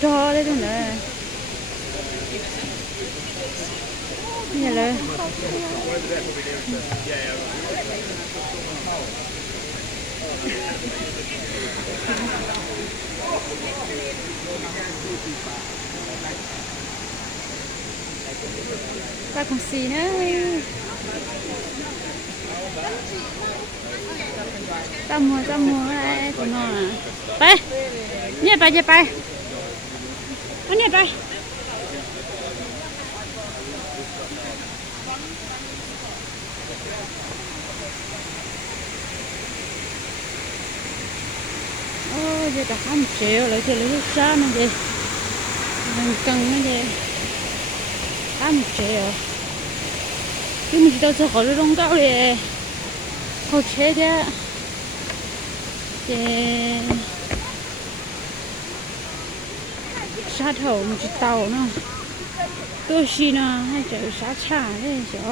to đấy thôi nè. Như là ta còn xì nữa. Ta mua đây còn ngon à.ไปเนี่ยไปจะไปอันนี้ไปโอ้ยจะทำเจียวเลยจะเลยช้ามันเลยมันกังมันเลยทำเจียว就没知道这好多东高嘞，好吃的，沙头不知道呢，多西呢，还有沙茶那些哦，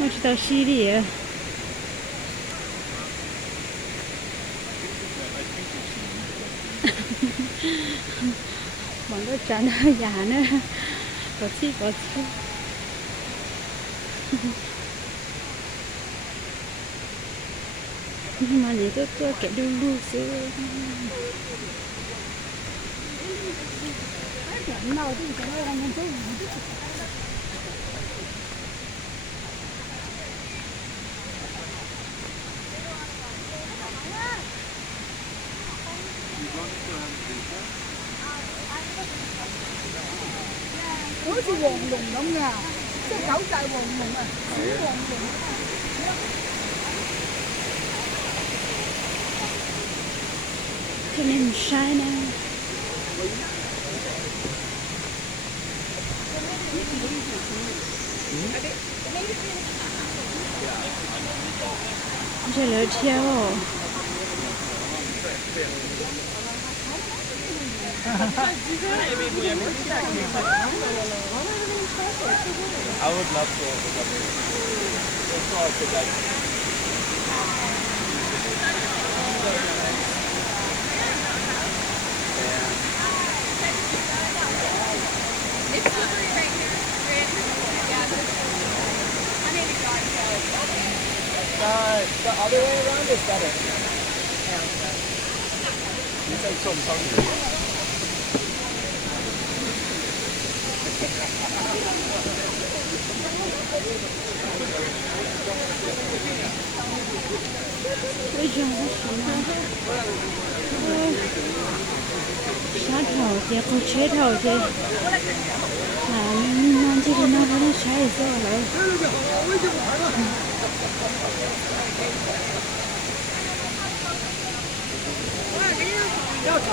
我知道西里，忙到站到牙呢。bỏ chi nhưng mà những tôi cái đường lưu xứ好似黃龍咁㗎，即係九寨黃龍啊，小黃龍。cái này sai nè. Giờ lỡ theo. I would love to overcome it. That's all I could like. It's slippery right here. Yeah. I need to go and go. The other way around is better. It's like some hungry. 为什么什么？沙头的，好吃头的，啊，你这个那还能吃一做了。要炒